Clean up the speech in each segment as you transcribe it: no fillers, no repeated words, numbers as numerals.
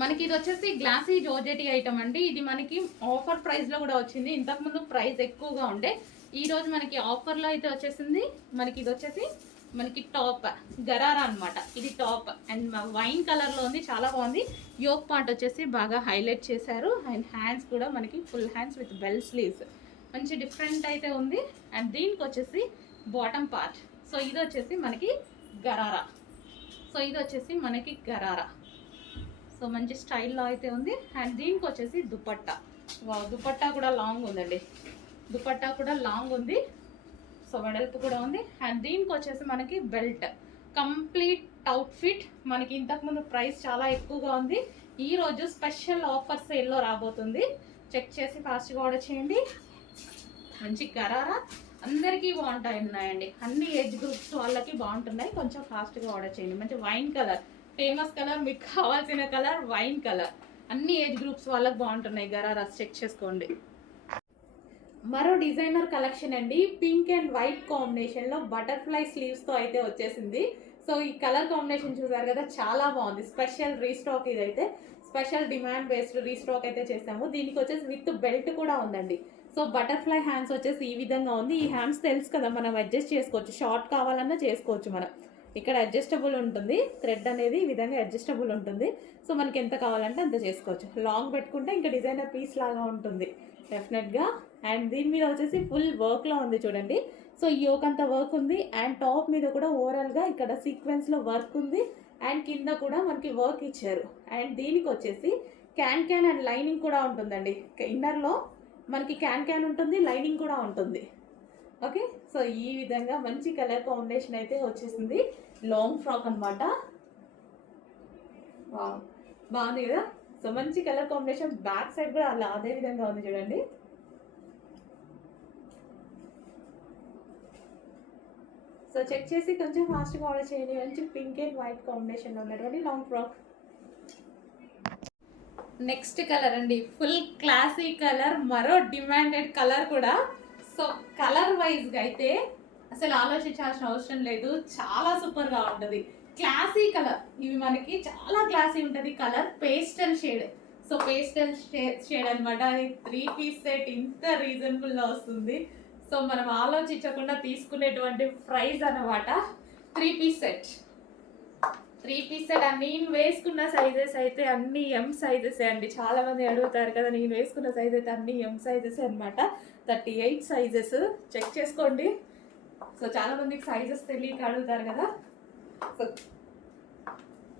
మనకి ఇది వచ్చేసి గ్లాసీ జోర్జెటీ ఐటమ్ అండి. ఇది మనకి ఆఫర్ ప్రైస్ లో కూడా వచ్చింది. ఇంతకుముందు ప్రైస్ ఎక్కువగా ఉండే, ఈ రోజు మనకి ఆఫర్ లో అయితే వచ్చేసింది. మనకి ఇది వచ్చేసి మనకి టాప్ గరారా అనమాట. ఇది టాప్ అండ్ వైన్ కలర్ లో ఉంది, చాలా బాగుంది. యోక్ పార్ట్ వచ్చేసి బాగా హైలైట్ చేశారు అండ్ హ్యాండ్స్ కూడా మనకి full hands with bell sleeves, మంచి డిఫరెంట్ అయితే ఉంది. అండ్ దీనికి వచ్చేసి బాటమ్ పార్ట్. సో ఇది వచ్చేసి మనకి గరారా. సో ఇది వచ్చేసి మనకి గరారా. సో మంచి స్టైల్లో అయితే ఉంది. అండ్ దీనికి వచ్చేసి దుపట్టా. దుపట్టా కూడా లాంగ్ ఉందండి, దుపట్టా కూడా లాంగ్ ఉంది. సో వెడల్పు కూడా ఉంది. అండ్ దీనికి వచ్చేసి మనకి బెల్ట్, కంప్లీట్ అవుట్ఫిట్. మనకి ఇంతకుముందు ప్రైస్ చాలా ఎక్కువగా ఉంది, ఈ రోజు స్పెషల్ ఆఫర్ సేల్లో రాబోతుంది. చెక్ చేసి ఫాస్ట్గా ఆర్డర్ చేయండి. మంచి గరారా అందరికీ బాగుంటాయి, అన్ని ఏజ్ గ్రూప్స్ వాళ్ళకి బాగుంటున్నాయి. కొంచెం ఫాస్ట్గా ఆర్డర్ చేయండి. మంచి వైన్ కలర్, ఫేమస్ కలర్, మీకు కావాల్సిన కలర్ వైన్ కలర్, అన్ని ఏజ్ గ్రూప్స్ వాళ్ళకి బాగుంటున్నాయి. గరారాస్ చెక్ చేసుకోండి. మరో డిజైనర్ కలెక్షన్ అండి. పింక్ అండ్ వైట్ కాంబినేషన్ లో బటర్ఫ్లై స్లీవ్స్ తో అయితే వచ్చేసింది. సో ఈ కలర్ కాంబినేషన్ చూసారు కదా, చాలా బాగుంది. స్పెషల్ రీస్టాక్, ఇదైతే స్పెషల్ డిమాండ్ బేస్డ్ రీస్టాక్ అయితే చేసాము. దీనికి వచ్చేసి విత్ బెల్ట్ కూడా ఉందండి. సో బటర్ఫ్లై హ్యాండ్స్ వచ్చేసి ఈ విధంగా ఉంది. ఈ హ్యాండ్స్ తెలుసు కదా, మనం అడ్జస్ట్ చేసుకోవచ్చు. షార్ట్ కావాలన్నా చేసుకోవచ్చు. మనం ఇక్కడ అడ్జస్టబుల్ ఉంటుంది, థ్రెడ్ అనేది ఈ విధంగా అడ్జస్టబుల్ ఉంటుంది. సో మనకి ఎంత కావాలంటే అంత చేసుకోవచ్చు. లాంగ్ పెట్టుకుంటే ఇంకా డిజైనర్ పీస్ లాగా ఉంటుంది డెఫినెట్గా. అండ్ దీని మీద వచ్చేసి ఫుల్ వర్క్లో ఉంది చూడండి. సో ఈ యోక్ అంతా వర్క్ ఉంది. అండ్ టాప్ మీద కూడా ఓవరాల్గా ఇక్కడ సీక్వెన్స్లో వర్క్ ఉంది. అండ్ కింద కూడా మనకి వర్క్ ఇచ్చారు. అండ్ దీనికి వచ్చేసి క్యాన్ అండ్ లైనింగ్ కూడా ఉంటుందండి. ఇన్నర్లో మనకి క్యాన్ ఉంటుంది, లైనింగ్ కూడా ఉంటుంది. ఓకే, సో ఈ విధంగా మంచి కలర్ కాంబినేషన్ అయితే వచ్చేసింది. లాంగ్ ఫ్రాక్ అనమాట. బాగుంది కదా. సో మంచి కలర్ కాంబినేషన్. బ్యాక్ సైడ్ కూడా అలా అదే విధంగా ఉంది చూడండి. సో చెక్ చేసి కొంచెం ఫాస్ట్గా ఆర్డర్ చేయండి. మంచి పింక్ అండ్ వైట్ కాంబినేషన్లో ఉన్నటువంటి లాంగ్ ఫ్రాక్. నెక్స్ట్ కలర్ అండి, ఫుల్ క్లాసీ కలర్, మరో డిమాండెడ్ కలర్ కూడా. సో కలర్ వైజ్గా అయితే అసలు ఆలోచించాల్సిన అవసరం లేదు, చాలా సూపర్గా ఉంటుంది. క్లాసీ కలర్, ఇవి మనకి చాలా క్లాసీ ఉంటుంది colour. Pastel shade. So pastel shade అనమాట. 3 పీస్ సెట్ ఇంత రీజనబుల్లో వస్తుంది. సో మనం ఆలోచించకుండా తీసుకునేటువంటి ప్రైస్ అనమాట. 3 పీస్ సెట్. 3 piece set. నేను వేసుకున్న సైజెస్ అయితే అన్ని ఎం సైజెస్ అండి. చాలా మంది అడుగుతారు కదా, నేను వేసుకున్న సైజ్ అయితే అన్ని ఎం సైజెస్ అనమాట. 38 సైజెస్ చెక్ చేసుకోండి. సో చాలా మందికి సైజెస్ తెలియక అడుగుతారు కదా. సో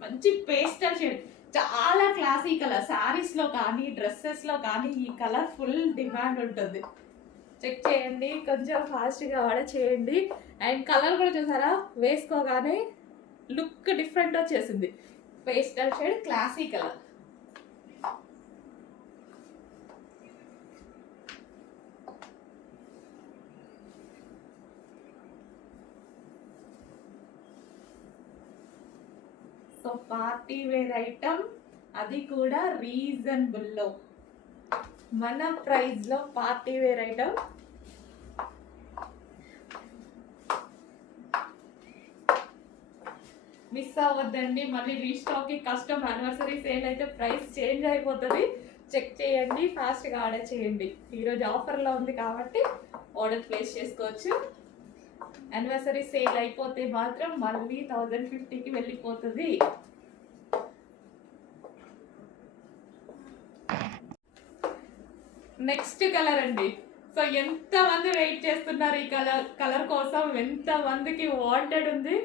మంచి పేస్టల్ షేడ్, చాలా క్లాసీ కలర్. శారీస్లో కానీ డ్రెస్సెస్లో కానీ ఈ కలర్ ఫుల్ డిమాండ్ ఉంటుంది. చెక్ చేయండి, కొంచెం ఫాస్ట్గా ఆర్డర్ చేయండి. అండ్ కలర్ కూడా చూసారా, వేసుకోగానే లుక్ డిఫరెంట్ వచ్చేసింది. Pastel shade, classy colour. So party wear item, అది కూడా రీజనబుల్లో, మన ప్రైస్లో పార్టీ వేర్ ఐటమ్. మిస్ అవ్వద్దండి, మళ్ళీ రీస్టాక్కి కష్టం. యానివర్సరీ సేల్ అయితే ప్రైస్ చేంజ్ అయిపోతుంది. చెక్ చేయండి, ఫాస్ట్గా ఆర్డర్ చేయండి. ఈరోజు ఆఫర్లో ఉంది కాబట్టి ఆర్డర్ ప్లేస్ చేసుకోవచ్చు. యానివర్సరీ సేల్ అయిపోతే మాత్రం మళ్ళీ 1050కి వెళ్ళిపోతుంది. నెక్స్ట్ కలర్ అండి. సో ఎంతమంది వెయిట్ చేస్తున్నారు ఈ కలర్ కోసం, ఎంతమందికి వాంటెడ్ ఉంది.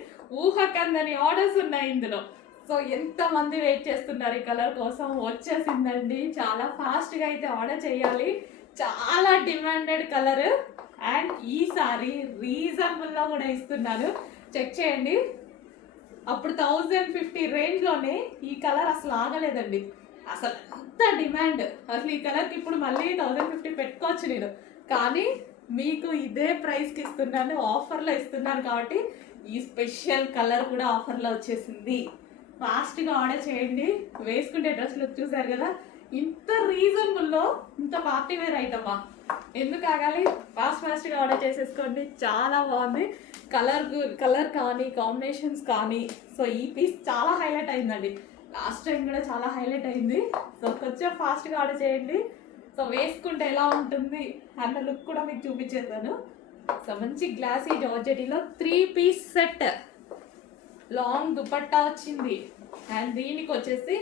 ఊహకందని ఆర్డర్స్ ఉన్నాయి ఇందులో. సో ఎంతమంది వెయిట్ చేస్తున్నారు ఈ కలర్ కోసం, వచ్చేసిందండి. చాలా ఫాస్ట్గా అయితే ఆర్డర్ చేయాలి. చాలా డిమాండెడ్ కలర్. అండ్ ఈసారి రీజనబుల్లో కూడా ఇస్తున్నాను. చెక్ చేయండి. అప్పుడు 1050 రేంజ్లోనే ఈ కలర్ అసలు ఆగలేదండి. అసలు అంత డిమాండ్. అసలు ఈ కలర్కి ఇప్పుడు మళ్ళీ 1050 పెట్టుకోవచ్చు నేను, కానీ మీకు ఇదే ప్రైస్కి ఇస్తున్నాను, ఆఫర్లో ఇస్తున్నాను. కాబట్టి ఈ స్పెషల్ కలర్ కూడా ఆఫర్లో వచ్చేసింది. ఫాస్ట్గా ఆర్డర్ చేయండి. వేసుకుంటే డ్రెస్ లుక్ చూసారు కదా, ఇంత రీజనబుల్లో ఇంత పార్టీ వేర్ ఐటమా, ఎందుకు ఆగాలి? ఫాస్ట్గా ఆర్డర్ చేసేసుకోండి. చాలా బాగుంది కలర్ కానీ కాంబినేషన్స్ కానీ. సో ఈ పీస్ చాలా హైలైట్ అయిందండి. లాస్ట్ టైం కూడా చాలా హైలైట్ అయింది. సో కొంచెం ఫాస్ట్గా ఆర్డర్ చేయండి. సో వేసుకుంటే ఎలా ఉంటుంది అన్న లుక్ కూడా మీకు చూపించేస్తాను. సో మంచి గ్లాసీ జార్జెటీలో 3 పీస్ సెట్ లాంగ్ దుపట్టా వచ్చింది. అండ్ దీనికి వచ్చేసి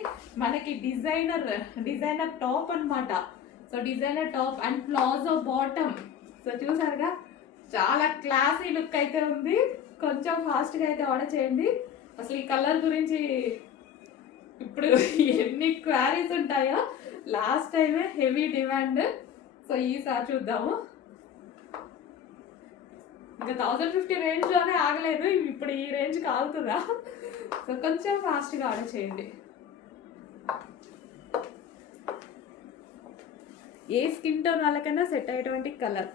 మనకి డిజైనర్ టాప్ అన్నమాట. So designer top and palazzo bottom. So చూసారుగా చాలా క్లాసీ లుక్ అయితే ఉంది. కొంచెం ఫాస్ట్గా అయితే ఆర్డర్ చేయండి. అసలు ఈ కలర్ గురించి ఇప్పుడు ఎన్ని క్వారీస్ ఉంటాయో. లాస్ట్ టైమే హెవీ డిమాండ్. సో ఈసారి చూద్దాము. ఇంకా 1050 రేంజ్లోనే ఆగలేదు, ఇప్పుడు ఈ రేంజ్ కాలుతుందా? సో కొంచెం ఫాస్ట్గా ఆర్డర్ చేయండి. ఏ స్కిన్ టోన్ వాళ్ళకైనా సెట్ అయ్యేటువంటి కలర్.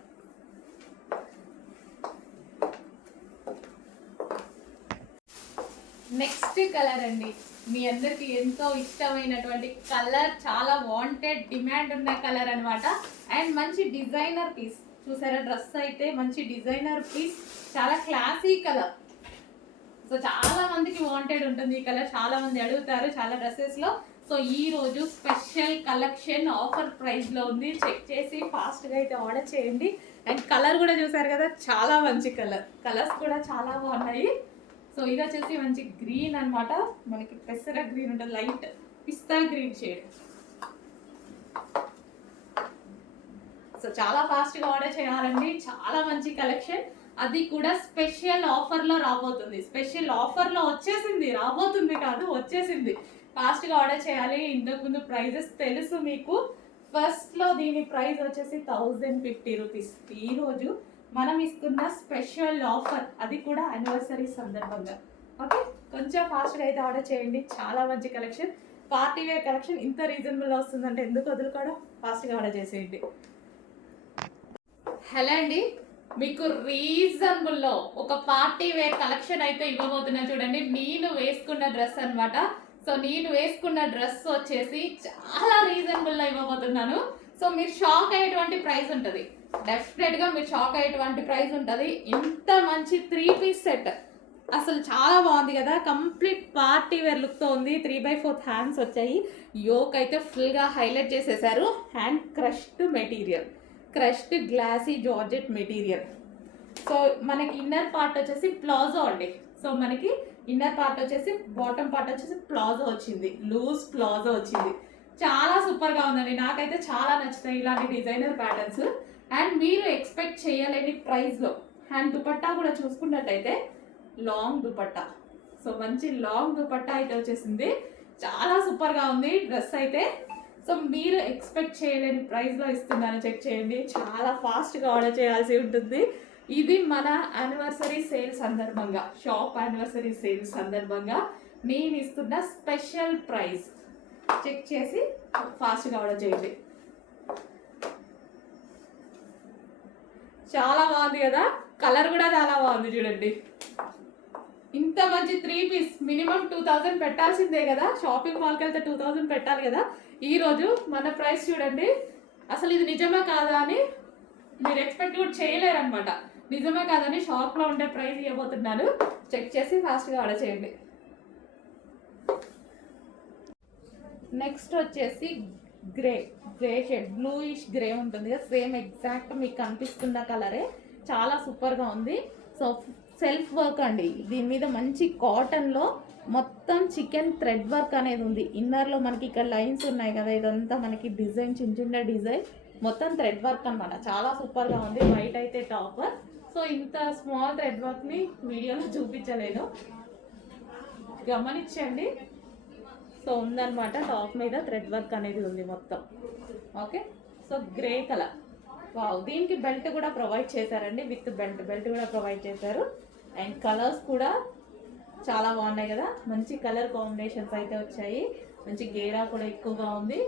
నెక్స్ట్ కలర్ అండి, మీ అందరికి ఎంతో ఇష్టమైనటువంటి కలర్, చాలా వాంటెడ్ డిమాండ్ ఉన్న కలర్ అనమాట. అండ్ మంచి డిజైనర్ పీస్ చూసారా, డ్రెస్ అయితే మంచి డిజైనర్ పీస్, చాలా క్లాసీ కలర్. సో చాలా మందికి వాంటెడ్ ఉంటుంది ఈ కలర్, చాలా మంది అడుగుతారు చాలా డ్రెస్సెస్ లో. సో ఈ రోజు స్పెషల్ కలెక్షన్ ఆఫర్ ప్రైస్ లో ఉంది. చెక్ చేసి ఫాస్ట్ గా అయితే ఆర్డర్ చేయండి. అండ్ కలర్ కూడా చూసారు కదా, చాలా మంచి కలర్స్ కూడా చాలా బాగున్నాయి. సో ఇది వచ్చేసి మంచి గ్రీన్ అన్నమాట, మనకి పెసర గ్రీన్ ఉంటుంది, లైట్ పిస్తా గ్రీన్ షేడ్. సో చాలా ఫాస్ట్ గా ఆర్డర్ చేయాలండి, చాలా మంచి కలెక్షన్. అది కూడా స్పెషల్ ఆఫర్ లో రాబోతుంది. స్పెషల్ ఆఫర్ లో వచ్చేసింది, రాబోతుంది కాదు వచ్చేసింది. ఫాస్ట్ గా ఆర్డర్ చేయాలి. ఇంతకు ముందు ప్రైజెస్ తెలుసు మీకు. ఫస్ట్ లో దీని ప్రైస్ వచ్చేసి 1050 రూపీస్. ఈ రోజు మనం ఇస్తున్న స్పెషల్ ఆఫర్, అది కూడా యానివర్సరీ సందర్భంగా. ఓకే, కొంచెం ఫాస్ట్గా అయితే ఆర్డర్ చేయండి. చాలా మంచి కలెక్షన్, పార్టీ వేర్ కలెక్షన్. ఇంత రీజనబుల్గా వస్తుందంటే ఎందుకు వదులుకోవడం, ఫాస్ట్గా ఆర్డర్ చేసేయండి. హలో అండి, మీకు రీజనబుల్లో ఒక పార్టీ వేర్ కలెక్షన్ అయితే ఇవ్వబోతున్నా చూడండి. నేను వేసుకున్న డ్రెస్ అనమాట. సో నేను వేసుకున్న డ్రెస్ వచ్చేసి చాలా రీజనబుల్లో ఇవ్వబోతున్నాను. సో మీరు షాక్ అయ్యేటువంటి ప్రైస్ ఉంటుంది, డెఫినెట్ గా మీరు షాక్ అయ్యేటువంటి ప్రైస్ ఉంటుంది. ఇంత మంచి 3 పీస్ సెట్ అసలు చాలా బాగుంది కదా, కంప్లీట్ పార్టీ వేర్ లుక్ తో ఉంది. 3/4 హ్యాండ్స్ వచ్చాయి, యోక్ అయితే ఫుల్ గా హైలైట్ చేసేసారు. Hand crushed material, crushed glassy georgette material. So మనకి ఇన్నర్ పార్ట్ వచ్చేసి ప్లాజో అండి. సో మనకి ఇన్నర్ పార్ట్ వచ్చేసి, బాటమ్ పార్ట్ వచ్చేసి ప్లాజో వచ్చింది, లూజ్ ప్లాజో వచ్చింది. చాలా సూపర్ గా ఉందండి, నాకైతే చాలా నచ్చుతాయి ఇలాంటి డిజైనర్ ప్యాటర్న్స్. అండ్ మీరు ఎక్స్పెక్ట్ చేయలేని ప్రైస్ లో. అండ్ దుపట్టా కూడా చూసుకున్నట్టయితే లాంగ్ దుపట్టా. సో మంచి లాంగ్ దుపట్టా అయితే వచ్చేసింది, చాలా సూపర్ గా ఉంది డ్రెస్ అయితే. సో మీరు ఎక్స్పెక్ట్ చేయలేని ప్రైస్ లో ఇస్తున్నాను, చెక్ చేయండి. చాలా ఫాస్ట్ గా ఆర్డర్ చేయాల్సి ఉంటుంది. ఇది మన యానివర్సరీ సేల్ సందర్భంగా, షాప్ యానివర్సరీ సేల్ సందర్భంగా నేను ఇస్తున్న స్పెషల్ ప్రైస్. చెక్ చేసి ఫాస్ట్గా ఆర్డర్ చేయండి. చాలా బాగుంది కదా, కలర్ కూడా చాలా బాగుంది చూడండి. ఇంత మంచి 3 పీస్ మినిమం 2000 పెట్టాల్సిందే కదా, షాపింగ్ మాల్కి వెళ్తే 2000 పెట్టాలి కదా. ఈరోజు మన ప్రైస్ చూడండి, అసలు ఇది నిజమా కాదా అని మీరు ఎక్స్పెక్ట్ కూడా చేయలేరు అనమాట. నిజమే కాదని షాప్లో ఉండే ప్రైస్ ఇవ్వబోతున్నాను, చెక్ చేసి ఫాస్ట్గా ఆర్డర్ చేయండి. నెక్స్ట్ వచ్చేసి గ్రే షేడ్, బ్లూయిష్ గ్రే ఉంటుంది కదా, సేమ్ ఎగ్జాక్ట్ మీకు కనిపిస్తున్న కలరే, చాలా సూపర్గా ఉంది. సో సెల్ఫ్ వర్క్ అండి, దీని మీద మంచి కాటన్లో మొత్తం చికెన్ థ్రెడ్ వర్క్ అనేది ఉంది. ఇన్నర్లో మనకి ఇక్కడ లైన్స్ ఉన్నాయి కదా, ఇదంతా మనకి డిజైన్, చిన్న చిన్న డిజైన్, మొత్తం థ్రెడ్ వర్క్ అనమాట. చాలా సూపర్గా ఉంది. వైట్ అయితే టాపర్. సో ఇంత స్మాల్ థ్రెడ్ వర్క్ని వీడియోలో చూపించలేను, గమనించండి. సో ఉందన్నమాట, టాప్ మీద థ్రెడ్ వర్క్ అనేది ఉంది మొత్తం. Okay, so grey colour. Wow, దీనికి బెల్ట్ కూడా ప్రొవైడ్ చేశారండి, విత్ బెల్ట్ కూడా ప్రొవైడ్ చేశారు. అండ్ కలర్స్ కూడా చాలా బాగున్నాయి కదా, మంచి కలర్ కాంబినేషన్స్ అయితే వచ్చాయి. మంచి గేరా కూడా ఎక్కువగా ఉంది.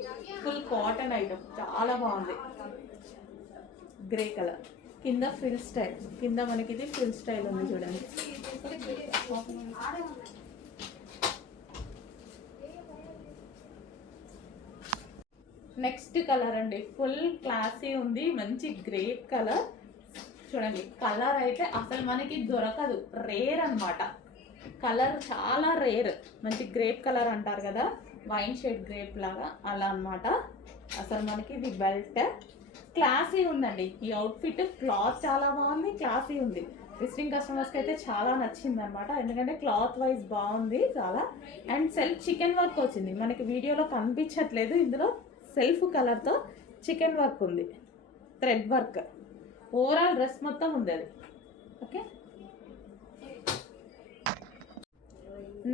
ఫుల్ కాటన్ ఐటమ్, చాలా బాగుంది. గ్రే కలర్, కింద ఫ్రిల్ స్టైల్, కింద మనకి ఇది ఫ్రిల్ స్టైల్ ఉంది చూడండి. నెక్స్ట్ కలర్ అండి, ఫుల్ క్లాసీ ఉంది, మంచి గ్రేట్ కలర్ చూడండి. కలర్ అయితే అసలు మనకి దొరకదు, రేర్ అనమాట. కలర్ చాలా రేర్, మంచి గ్రేప్ కలర్ అంటారు కదా, వైన్ షేడ్ గ్రేప్ లాగా అలా అనమాట. అసలు మనకి ఇది బెల్ట్ క్లాసీ ఉందండి. ఈ అవుట్ఫిట్ క్లాత్ చాలా బాగుంది, క్లాసీ ఉంది. విజిటింగ్ కస్టమర్స్కి అయితే చాలా నచ్చింది అనమాట, ఎందుకంటే క్లాత్ వైజ్ బాగుంది చాలా. అండ్ సెల్ఫ్ చికెన్ వర్క్ వచ్చింది, మనకి వీడియోలో కనిపించట్లేదు, ఇందులో సెల్ఫ్ కలర్తో చికెన్ వర్క్ ఉంది, థ్రెడ్ వర్క్. ఓవరాల్ డ్రెస్ మొత్తం ఉంది అది. ఓకే,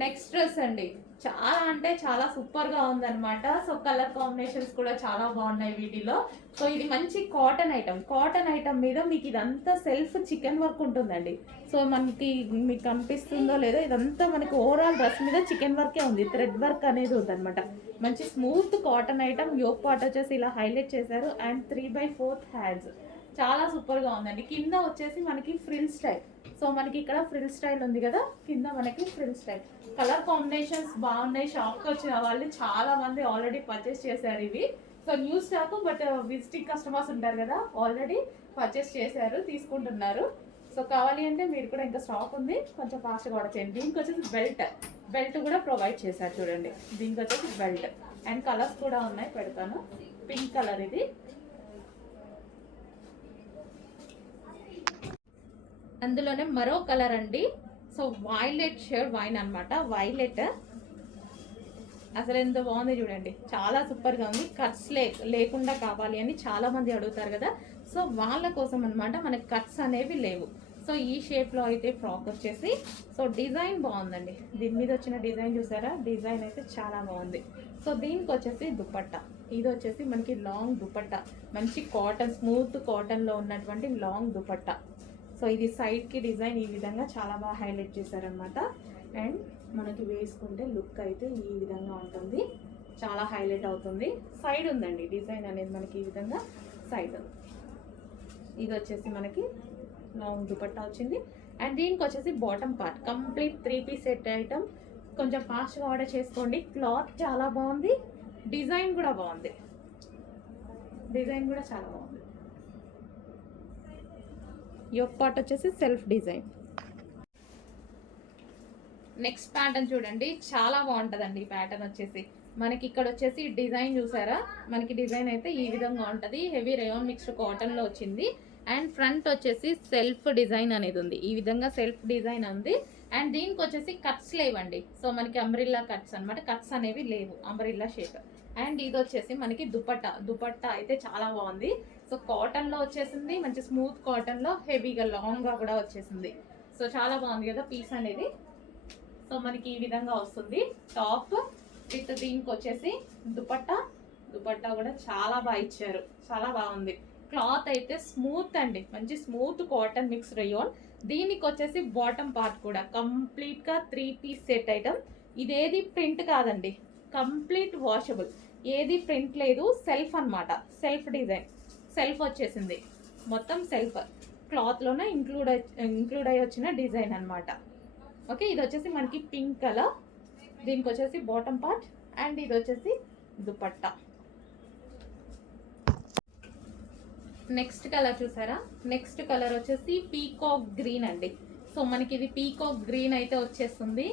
నెక్స్ట్ డ్రెస్ అండి. చాలా అంటే చాలా సూపర్గా ఉందన్నమాట. సో కలర్ కాంబినేషన్స్ కూడా చాలా బాగున్నాయి వీటిలో. సో ఇది మంచి కాటన్ ఐటమ్. కాటన్ ఐటమ్ మీద మీకు ఇదంతా సెల్ఫ్ చికెన్ వర్క్ ఉంటుందండి. సో మనకి మీకు కనిపిస్తుందో లేదో, ఇదంతా మనకి ఓవరాల్ డ్రెస్ మీద చికెన్ వర్కే ఉంది, థ్రెడ్ వర్క్ అనేది ఉందన్నమాట. మంచి smooth cotton item. Yoke part వచ్చేసి ఇలా హైలైట్ చేశారు అండ్ 3/4 హ్యాండ్స్. చాలా సూపర్గా ఉందండి. కింద వచ్చేసి మనకి ఫ్రిల్ స్టైల్. సో మనకి ఇక్కడ ఫ్రిల్ స్టైల్ ఉంది కదా, కింద మనకి ఫ్రిల్ స్టైల్. కలర్ కాంబినేషన్స్ బాగున్నాయి. షాప్కి వచ్చిన వాళ్ళు చాలా మంది ఆల్రెడీ పర్చేస్ చేశారు ఇవి. So new stock, but visiting customers ఉంటారు కదా, ఆల్రెడీ పర్చేస్ చేశారు, తీసుకుంటున్నారు. సో కావాలి అంటే మీరు కూడా ఇంకా స్టాక్ ఉంది, కొంచెం ఫాస్ట్గా ఆర్డర్ చేయండి. దీనికి వచ్చేసి బెల్ట్ కూడా ప్రొవైడ్ చేశారు చూడండి. దీనికి వచ్చేసి బెల్ట్ అండ్ కలర్స్ కూడా ఉన్నాయి, పెడతాను. పింక్ కలర్ ఇది. అందులోనే మరో కలర్ అండి. సో వైలెట్ షేడ్ వైన్ అనమాట, వైలెట్. అసలు ఎంత బాగుంది చూడండి, చాలా సూపర్గా ఉంది. కట్స్ లేకుండా కావాలి అని చాలా మంది అడుగుతారు కదా, సో వాళ్ళ కోసం అనమాట. మనకి కట్స్ అనేవి లేవు. సో ఈ షేప్లో అయితే ఫ్రాక్ వచ్చేసి, సో డిజైన్ బాగుందండి. దీని మీద వచ్చిన డిజైన్ చూసారా, డిజైన్ అయితే చాలా బాగుంది. సో దీనికి వచ్చేసి దుపట్టా. ఇది వచ్చేసి మనకి లాంగ్ దుపట్టా, మంచి కాటన్, స్మూత్ కాటన్లో ఉన్నటువంటి లాంగ్ దుపట్టా. సో ఇది సైడ్కి డిజైన్ ఈ విధంగా చాలా బాగా హైలైట్ చేశారనమాట. అండ్ మనకి వేసుకుంటే లుక్ అయితే ఈ విధంగా ఉంటుంది, చాలా హైలైట్ అవుతుంది. సైడ్ ఉందండి డిజైన్ అనేది మనకి ఈ విధంగా సైడ్. ఇది వచ్చేసి మనకి లాంగ్ దుపట్టా వచ్చింది. అండ్ దీనికి వచ్చేసి bottom part complete 3 piece set item. కొంచెం ఫాస్ట్గా ఆర్డర్ చేసుకోండి. క్లాత్ చాలా బాగుంది, డిజైన్ కూడా బాగుంది, డిజైన్ కూడా చాలా బాగుంది. యోక్ పార్ట్ వచ్చేసి సెల్ఫ్ డిజైన్. నెక్స్ట్ ప్యాటర్న్ చూడండి, చాలా బాగుంటుందండి. ఈ ప్యాటర్న్ వచ్చేసి మనకి ఇక్కడ వచ్చేసి డిజైన్ చూసారా, మనకి డిజైన్ అయితే ఈ విధంగా ఉంటుంది. హెవీ రేయాన్ మిక్స్డ్ కాటన్లో వచ్చింది. అండ్ ఫ్రంట్ వచ్చేసి సెల్ఫ్ డిజైన్ అనేది ఉంది, ఈ విధంగా సెల్ఫ్ డిజైన్ ఉంది. అండ్ దీనికి వచ్చేసి కట్స్ లేవండి. సో మనకి అంబ్రిల్లా కట్స్ అనమాట, కట్స్ అనేవి లేవు, అంబ్రిల్లా షేప్. అండ్ ఇది వచ్చేసి మనకి దుపట్టా అయితే చాలా బాగుంది. సో కాటన్లో వచ్చేసింది, మంచి స్మూత్ కాటన్లో హెవీగా లాంగ్గా కూడా వచ్చేసింది. సో చాలా బాగుంది కదా పీస్ అనేది. సో మనకి ఈ విధంగా వస్తుంది టాప్ విత్. దీనికి వచ్చేసి దుపట్టా కూడా చాలా బాగా ఇచ్చారు, చాలా బాగుంది. క్లాత్ అయితే స్మూత్ అండి, మంచి స్మూత్ కాటన్ మిక్స్ రేయాన్. దీనికి వచ్చేసి బాటమ్ పార్ట్ కూడా కంప్లీట్గా 3 పీస్ సెట్ ఐటమ్. ఇదేది ప్రింట్ కాదండి, కంప్లీట్ వాషబుల్, ఏది ప్రింట్ లేదు, సెల్ఫ్ అనమాట. సెల్ఫ్ డిజైన్, సెల్ఫ్ వచ్చేసింది మొత్తం, సెల్ఫ్ క్లాత్లోనే ఇంక్లూడ్ అయ్యి వచ్చిన డిజైన్ అనమాట. ఓకే, ఇది వచ్చేసి మనకి పింక్ కలర్. దీనికి వచ్చేసి బాటమ్ పార్ట్ అండ్ ఇది వచ్చేసి దుపట్టా. నెక్స్ట్ కలర్ చూసారా, నెక్స్ట్ కలర్ వచ్చేసి పీకాక్ గ్రీన్ అండి. సో మనకి ఇది పీకాక్ గ్రీన్ అయితే వచ్చేస్తుంది.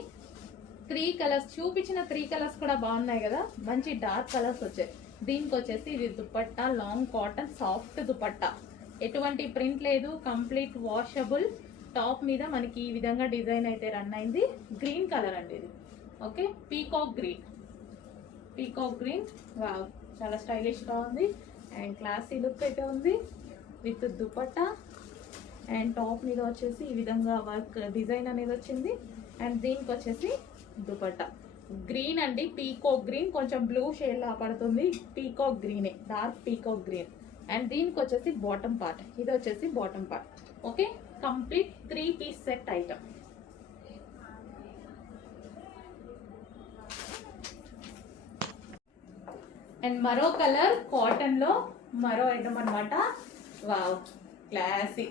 3 కలర్స్ చూపించిన 3 కలర్స్ కూడా బాగున్నాయి కదా, మంచి డార్క్ కలర్స్ వచ్చాయి. దీనికి వచ్చేసి ఇది dupatta, long cotton soft dupatta, ఎటువంటి ప్రింట్ లేదు, కంప్లీట్ వాషబుల్. టాప్ మీద మనకి ఈ విధంగా డిజైన్ అయితే రన్ అయింది. గ్రీన్ కలర్ అండి ఇది. ఓకే, పీకాక్ గ్రీన్ వావ్, చాలా స్టైలిష్గా ఉంది అండ్ క్లాసీ లుక్ అయితే ఉంది విత్ దుపట్టా. అండ్ టాప్ మీద వచ్చేసి ఈ విధంగా వర్క్ డిజైన్ అనేది వచ్చింది. అండ్ దీనికి వచ్చేసి దుపట్టా గ్రీన్ అండి, పీకాక్ గ్రీన్, కొంచెం బ్లూ షేడ్ లా పడుతుంది. పీకాక్ గ్రీనే, డార్క్ పీకాక్ గ్రీన్. అండ్ దీనికి వచ్చేసి బాటమ్ పార్ట్, ఇది వచ్చేసి bottom part. Okay, complete 3 piece set item. And మరో కలర్ కాటన్లో మరో ఐటమ్ అనమాట. Wow, classy.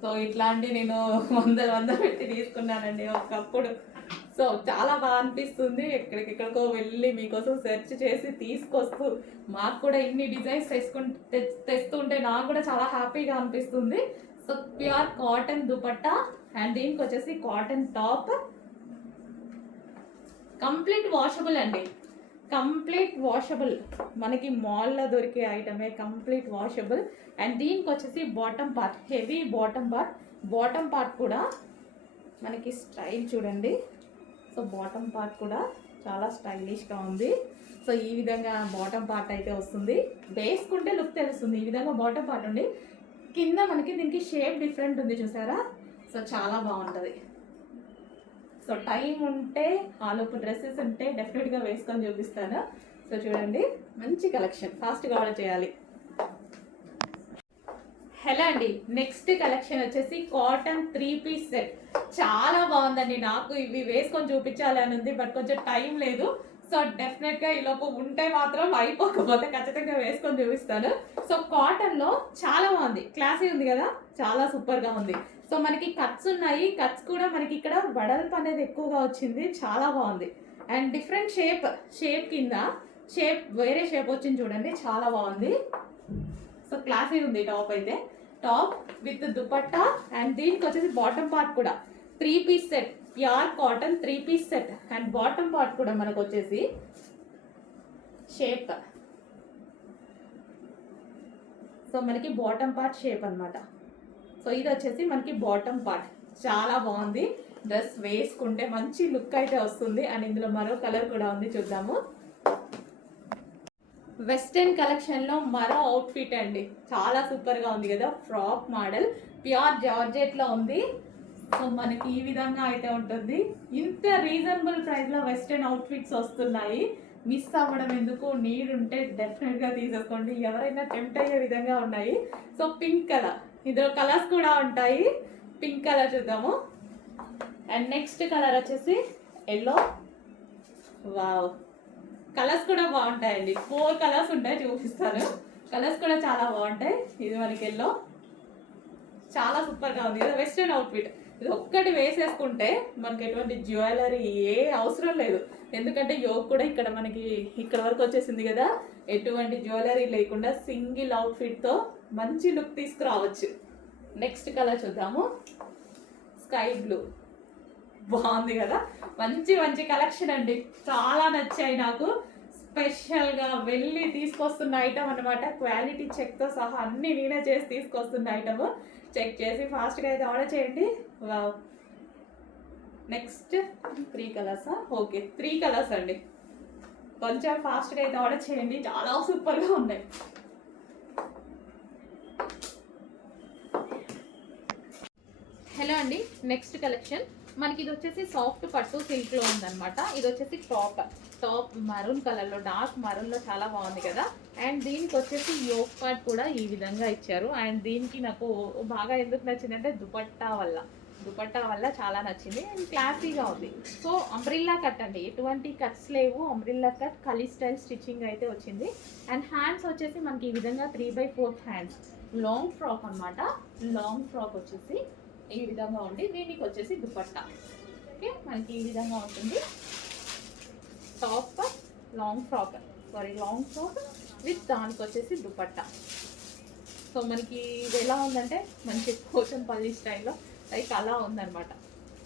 సో ఇట్లాంటి నేను వంద పెట్టి తీసుకున్నానండి ఒకప్పుడు. సో చాలా బాగా అనిపిస్తుంది, ఎక్కడికెక్కడికో వెళ్ళి మీకోసం సెర్చ్ చేసి తీసుకొస్తూ మాకు కూడా ఇన్ని డిజైన్స్ తెస్తుంటే నాకు కూడా చాలా హ్యాపీగా అనిపిస్తుంది. So pure cotton dupatta and దీనికి వచ్చేసి కాటన్ టాప్, కంప్లీట్ వాషబుల్ అండి, కంప్లీట్ వాషబుల్, మనకి మాల్లో దొరికే ఐటమే, కంప్లీట్ వాషబుల్. అండ్ దీనికి వచ్చేసి bottom part, heavy bottom part కూడా మనకి స్టైల్ చూడండి. సో బాటమ్ పార్ట్ కూడా చాలా స్టైలిష్గా ఉంది. సో ఈ విధంగా బాటమ్ పార్ట్ అయితే వస్తుంది, వేసుకుంటే లుక్ తెలుస్తుంది. ఈ విధంగా బాటమ్ పార్ట్ ఉండి కింద మనకి దీనికి షేప్ డిఫరెంట్ ఉంది చూసారా. సో చాలా బాగుంటుంది. సో టైం ఉంటే ఆలోపు డ్రెస్సెస్ ఉంటే డెఫినెట్గా వేసుకొని చూపిస్తాను. సో చూడండి, మంచి కలెక్షన్, ఫాస్ట్గా ఆర్డర్ చేయాలి. హలో అండి, నెక్స్ట్ కలెక్షన్ వచ్చేసి కాటన్ 3 పీస్ సెట్. చాలా బాగుందండి. నాకు ఇవి వేసుకొని చూపించాలి అని ఉంది, బట్ కొంచెం టైం లేదు. సో డెఫినెట్గా ఈ లోపు ఉంటే మాత్రం, అయిపోకపోతే ఖచ్చితంగా వేసుకొని చూపిస్తాను. సో కాటన్లో చాలా బాగుంది, క్లాసీ ఉంది కదా, చాలా సూపర్గా ఉంది. సో మనకి కట్స్ ఉన్నాయి, కట్స్ కూడా మనకి ఇక్కడ వెడల్పు అనేది ఎక్కువగా వచ్చింది, చాలా బాగుంది. అండ్ డిఫరెంట్ షేప్ కింద వేరే షేప్ వచ్చింది చూడండి, చాలా బాగుంది. సో క్లాసీ ఉంది టాప్ అయితే, టాప్ విత్ దుపట్టా. అండ్ దీనికి వచ్చేసి బాటమ్ పార్ట్ కూడా 3 piece set, pure cotton 3 piece set. And bottom part కూడా మనకు వచ్చేసి షేప్, సో మనకి బాటమ్ పార్ట్ షేప్ అనమాట. సో ఇది వచ్చేసి మనకి బాటమ్ పార్ట్, చాలా బాగుంది. డ్రెస్ వేసుకుంటే మంచి లుక్ అయితే వస్తుంది. అండ్ ఇందులో మరో కలర్ కూడా ఉంది, చూద్దాము. వెస్టర్న్ కలెక్షన్లో మరో అవుట్ఫిట్ అండి, చాలా సూపర్గా ఉంది కదా, ఫ్రాక్ మోడల్, ప్యూర్ జార్జెట్లో ఉంది. సో మనకి ఈ విధంగా అయితే ఉంటుంది. ఇంత రీజనబుల్ ప్రైస్లో వెస్టర్న్ అవుట్ఫిట్స్ వస్తున్నాయి, మిస్ అవ్వడం ఎందుకు, నీడ్ ఉంటే డెఫినెట్గా తీసేసుకోండి. ఎవరైనా టెంప్ట్ అయ్యే విధంగా ఉన్నాయి. సో పింక్ కలర్, ఇందులో కలర్స్ కూడా ఉంటాయి. పింక్ కలర్ చూద్దాము. అండ్ నెక్స్ట్ కలర్ వచ్చేసి ఎల్లో. వావ్, కలర్స్ కూడా బాగుంటాయండి, 4 కలర్స్ ఉంటాయి, చూపిస్తాను. కలర్స్ కూడా చాలా బాగుంటాయి. ఇది మనకి ఎల్లో, చాలా సూపర్గా ఉంది కదా వెస్టర్న్ అవుట్ఫిట్. ఇది ఒక్కటి వేసేసుకుంటే మనకి ఎటువంటి జ్యువెలరీ ఏ అవసరం లేదు, ఎందుకంటే యోగ్ కూడా ఇక్కడ మనకి ఇక్కడ వరకు వచ్చేసింది కదా, ఎటువంటి జ్యువెలరీ లేకుండా సింగిల్ అవుట్ఫిట్తో మంచి లుక్ తీసుకురావచ్చు. నెక్స్ట్ కలర్ చూద్దాము, స్కై బ్లూ. బాగుంది కదా, మంచి మంచి కలెక్షన్ అండి, చాలా నచ్చాయి నాకు. స్పెషల్గా వెళ్ళి తీసుకొస్తున్న ఐటమ్ అనమాట, క్వాలిటీ చెక్తో సహా అన్నీ నేనే చేసి తీసుకొస్తున్న ఐటమ్. చెక్ చేసి ఫాస్ట్గా అయితే ఆర్డర్ చేయండి. Wow, next 3 కలర్సా? ఓకే, 3 కలర్స్ అండి, కొంచెం ఫాస్ట్గా అయితే ఆర్డర్ చేయండి, చాలా సూపర్గా ఉన్నాయి. హలో అండి, నెక్స్ట్ కలెక్షన్ మనకి ఇది వచ్చేసి సాఫ్ట్ పట్టు సిల్క్లో ఉందన్నమాట. ఇది వచ్చేసి టాప్ మరూన్ కలర్లో, డార్క్ మరూన్లో, చాలా బాగుంది కదా. అండ్ దీనికి వచ్చేసి యోగ్ పార్ట్ కూడా ఈ విధంగా ఇచ్చారు. అండ్ దీనికి నాకు బాగా ఎందుకు నచ్చిందంటే దుపట్టా వల్ల చాలా నచ్చింది. అండ్ క్లాసీగా ఉంది. సో అంబ్రిల్లా కట్ అండి, ఎటువంటి కట్స్ లేవు, అంబ్రిల్లా కట్ కలీ స్టైల్ స్టిచ్చింగ్ అయితే వచ్చింది. అండ్ హ్యాండ్స్ వచ్చేసి మనకి ఈ విధంగా 3/4 హ్యాండ్స్, లాంగ్ ఫ్రాక్ అనమాట. లాంగ్ ఫ్రాక్ వచ్చేసి ఈ విధంగా ఉంది. దీనికి వచ్చేసి దుపట్టా, ఓకే, మనకి ఈ విధంగా ఉంటుంది. టాప్ లాంగ్ ఫ్రాక్ విత్ దానికి వచ్చేసి దుపట్టా. సో మనకి ఇది ఎలా ఉందంటే మంచి పోచంపల్లి స్టైల్లో లైక్ అలా ఉందన్నమాట.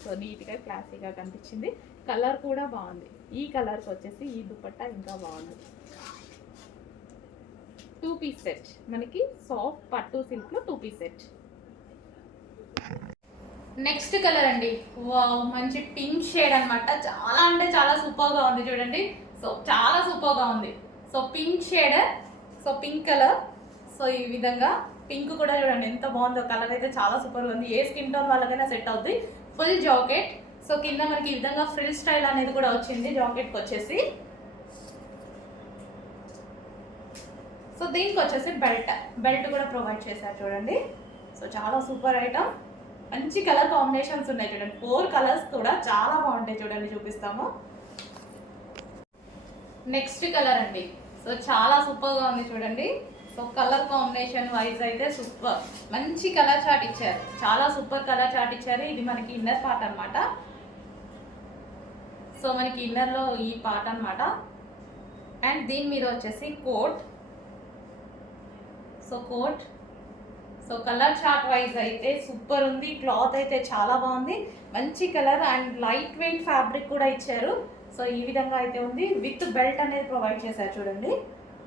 సో నీట్గా క్లాసీగా కనిపించింది. కలర్ కూడా బాగుంది. ఈ కలర్కి వచ్చేసి ఈ దుపట్టా ఇంకా బాగుంది. 2 పీస్ సెట్, మనకి సాఫ్ట్ పట్టు సిల్క్లో 2 పీస్ సెట్. నెక్స్ట్ కలర్ అండి, వావ్, మంచి పింక్ షేడ్ అనమాట, చాలా అంటే చాలా సూపర్గా ఉంది చూడండి. సో చాలా సూపర్గా ఉంది. So pink shade, so pink colour. So ఈ విధంగా పింక్ కూడా చూడండి ఎంత బాగుందో, కలర్ అయితే చాలా సూపర్గా ఉంది. ఏ స్కిన్ టోన్ వాళ్ళకైనా సెట్ అవుతుంది. ఫుల్ జాకెట్, సో కింద మనకి ఈ విధంగా ఫ్రిల్ స్టైల్ అనేది కూడా వచ్చింది జాకెట్కి వచ్చేసి. సో దీనికి వచ్చేసి బెల్ట్ కూడా ప్రొవైడ్ చేశారు చూడండి. సో చాలా సూపర్ ఐటమ్, మంచి కలర్ కాంబినేషన్స్ ఉన్నాయి చూడండి. 4 కలర్స్ కూడా చాలా బాగుంటాయి చూడండి, చూపిస్తాము. నెక్స్ట్ కలర్ అండి, సో చాలా సూపర్గా ఉంది చూడండి. సో కలర్ కాంబినేషన్ వైజ్ అయితే సూపర్, మంచి కలర్ చార్ట్ ఇచ్చారు, చాలా సూపర్ కలర్ చార్ట్ ఇచ్చారు. ఇది మనకి ఇన్నర్ పార్ట్ అనమాట. సో మనకి ఇన్నర్లో ఈ పార్ట్ అనమాట. అండ్ దీని మీద వచ్చేసి coat. So so colour chart wise అయితే సూపర్ ఉంది, క్లాత్ అయితే చాలా బాగుంది, మంచి colour and light weight fabric కూడా ఇచ్చారు. సో ఈ విధంగా అయితే ఉంది, విత్ బెల్ట్ అనేది ప్రొవైడ్ చేశారు చూడండి.